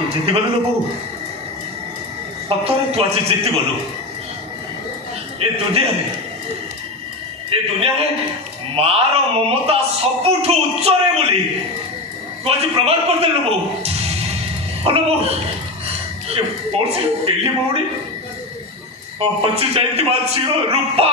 तू जीति गलु लोग सतरे तू आज जीति गलु ए दुनिया रे मार ममता सबुठू उच्चरे बोली तू आज प्रमाण कर देलु बो हलो बो ये पड़सी पेली बौड़ी पची जाइति झील रूपा